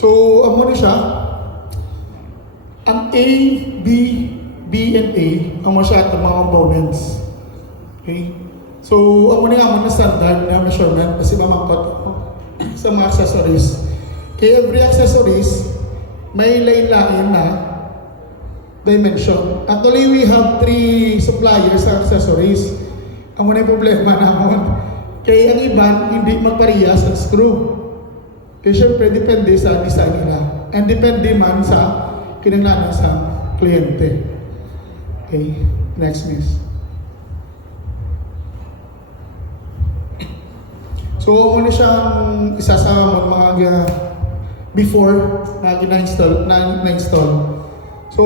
So, amo ni siya. Ang A, B, B, and A, amo siya ang mga components. Okay? So, amo ni nga na standard na measurement kasi mamangkot sa mga accessories. Kaya every accessories, may lain-lain na dimension. Actually, we have 3 suppliers sa accessories. Ang muna yung problema naman. Kaya ang iban, hindi magparehas ang screw. Kaya syempre, depende sa design nila. And depende man sa kinanglanan sa kliyente. Okay, next miss. So, muna siyang isa sa mga before na na-install. So,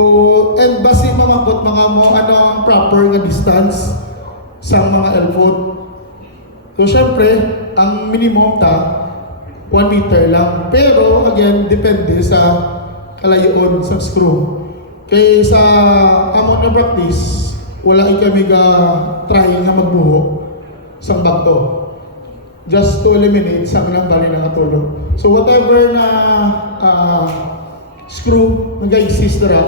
and base mamangkot mga mo ano ang proper nga distance sa mga elbow. So, syempre, ang minimum ta 1 meter lang. Pero, again, depende sa kalayoon sa screw. Kaya sa amon na practice, wala kami try nga magbuho sa bagto. Just to eliminate sa kanang bali na katulog. So whatever na screw nag-exist na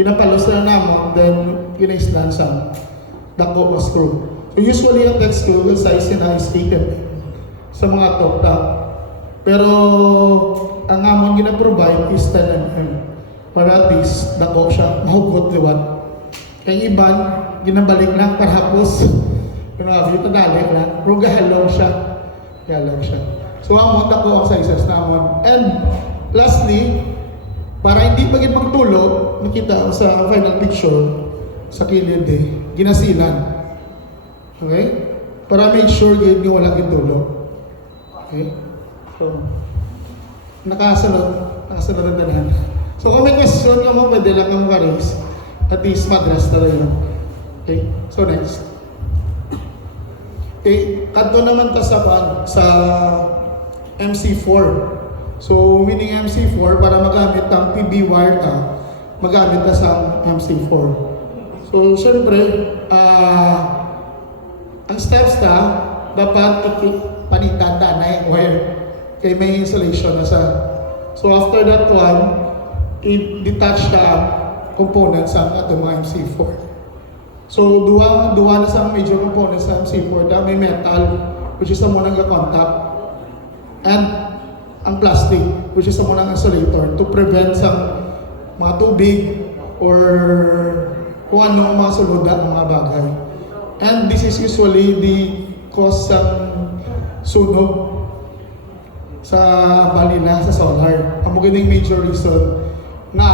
ginapalos na namon, then gina-stand sa dako o screw. So usually ang text screw will size na is 8 mm sa mga top. Pero ang amon gina-provide is 10 mm para at least dako siya, mahugot liwat. Kaya iban, ginabalik na para hapos. Pero ito dali na, pero gahalaw siya. So amon dako ang sizes namon. And lastly, para hindi maging magtulo, nakita sa final picture sa kilid ginasilan. Okay? Para make sure yun yung walang gitulo. Okay? So, nakasunod ang danan. So kung may question ka mo, pwede lang kang raise. At least madras na rin. Okay? So next. Okay, kanto naman ta sa MC4. So, meaning MC4, para magamit ang PB wire ka, magamit ta sa MC4. So, syempre, ang steps ta, dapat panitan ta na yung wire. Kaya may insulation na sa. So, after that one, i-detach ka components sa ating mga MC4. So, duwa na sa major components sa MC4 na may metal, which is ang munang contact, and ang plastic, which is ang munang insulator to prevent sa mga tubig or kung ano mga suludan ng mga bagay. And this is usually the cause ng sunog sa balila, sa solar. Ang magandang major reason na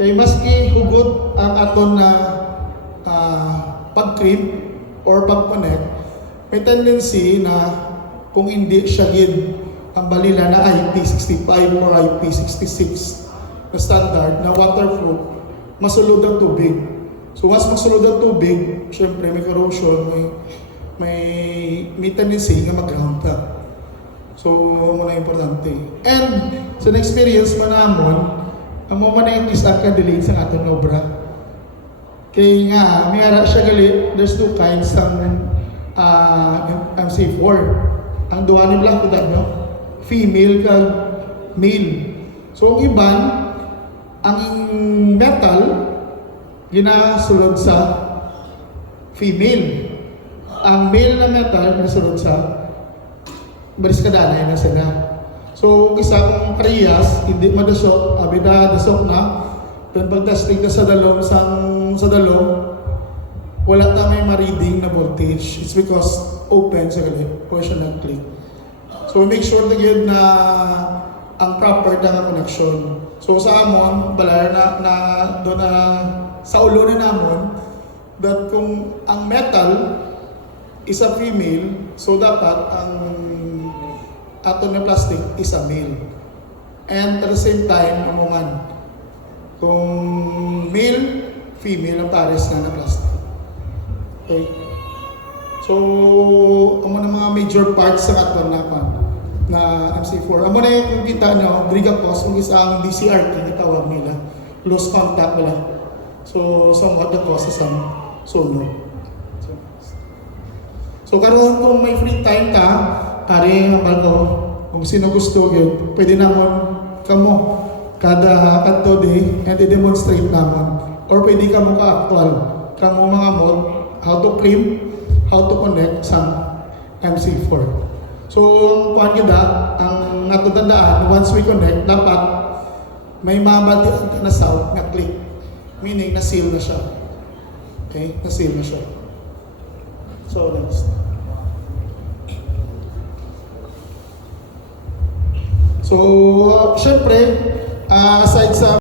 kay maski hugot ang aton na pag-creep or pag-connect, may tendency na kung hindi siya gid ang balila na IP65 or IP66 na standard na waterproof, masulod ang tubig. So once masulod ang tubig, syempre may corrosion, may tendency na mag-ground ka. So muna importante. And sa experience mo namon, ang mo man yung isa ka delete sa ating obra. Kaya nga, may ara siya gali, there's 2 kinds ng MC4. Ang duwa ni Blanco no? Female kag male. So ang iban, ang metal, ginasulod sa female. Ang male na metal, ginasulod sa bariskadana na sila. So, isang parehas, hindi madasok, abida dasok na. Then pag-testing ka sa dalom, sa dalom, wala ta may ma-reading na voltage. It's because open sa galit, portion ng click. So, make sure na yun na ang proper na connection. So, sa amon, balar na doon na sa ulo na namon, that kung ang metal is a female, so dapat ang aton na plastic is a male. And at the same time, amungan. Kung male, female ang pares na plastic. Okay? So, amo na mga major parts sa aton na MC4. Amo na yung kita nyo, Briga Post, kung isang DCRT, itawag nila. Loose contact wala. So, somewhat the cause isang sunog. So, karoon kung may free time ka, ari hambal ko, kung sino gusto yun, pwede namon kamo kada kanto day and i-demonstrate namon. Or pwede kamo ka-actual, kamo mga mod, how to print, how to connect sa MC4. So, kuhan kita, ang natutandaan, once we connect, dapat may mabatian ka na sound na click. Meaning, na-seal na siya. Okay? Na-seal na siya. So, next. So, syempre, aside sa